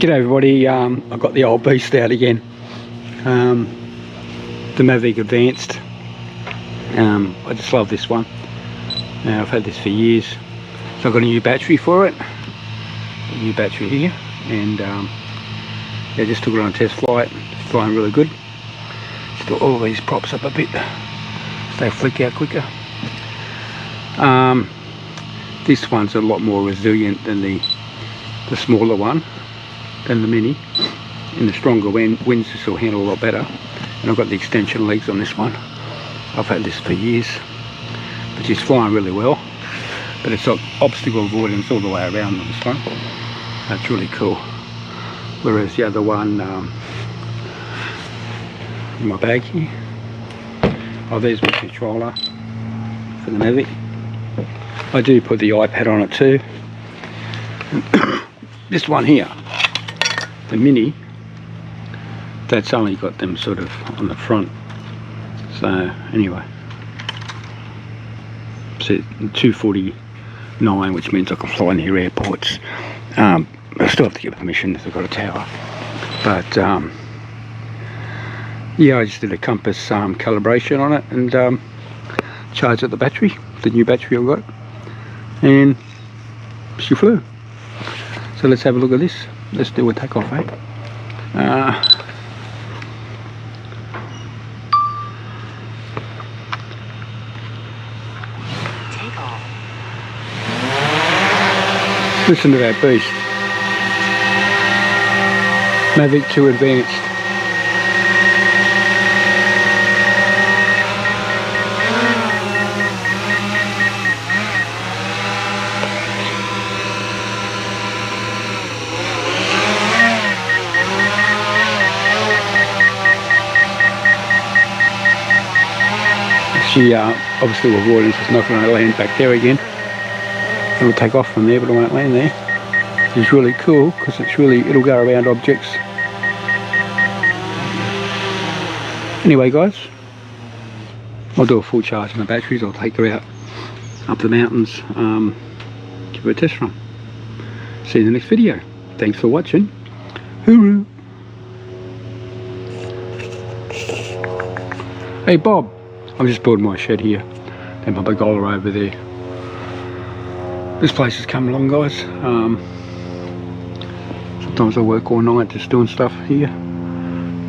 G'day everybody, I've got the old beast out again, the Mavic Advanced. I just love this one. I've had this for years, so I've got a new battery for it, a new battery here, and yeah, just took it on a test flight. It's flying really good. Just got all these props up a bit so they flick out quicker. This one's a lot more resilient than the smaller one, than the Mini, and the stronger winds this will handle a lot better. And I've got the extension legs on this one. I've had this for years, but it's flying really well, but it's got obstacle avoidance all the way around on this one. That's really cool. Whereas the other one, in my bag here, oh, there's my controller for the Mavic. I do put the iPad on it too. This one here, the Mini, that's only got them sort of on the front. So anyway, so 249, which means I can fly near airports. I still have to get permission if I've got a tower, but yeah, I just did a compass calibration on it and charged up the battery, the new battery I've got, and she flew. So let's have a look at this. Let's do a takeoff, eh? Takeoff. Listen to that beast. Mavic 2 Advanced. She obviously will avoid it, it's not going to land back there again. It will take off from there, but it won't land there. It's really cool because it'll go around objects. Anyway guys, I'll do a full charge on the batteries. I'll take her out up the mountains, give her a test run. See you in the next video. Thanks for watching. Hooroo! Hey Bob, I'm just building my shed here and my pergola over there. This place has come along, guys. Sometimes I work all night just doing stuff here.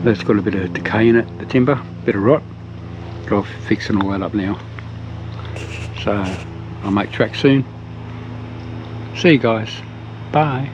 That's got a bit of decay in it, the timber, bit of rot. But I'm fixing all that up now. So I'll make tracks soon. See you guys. Bye.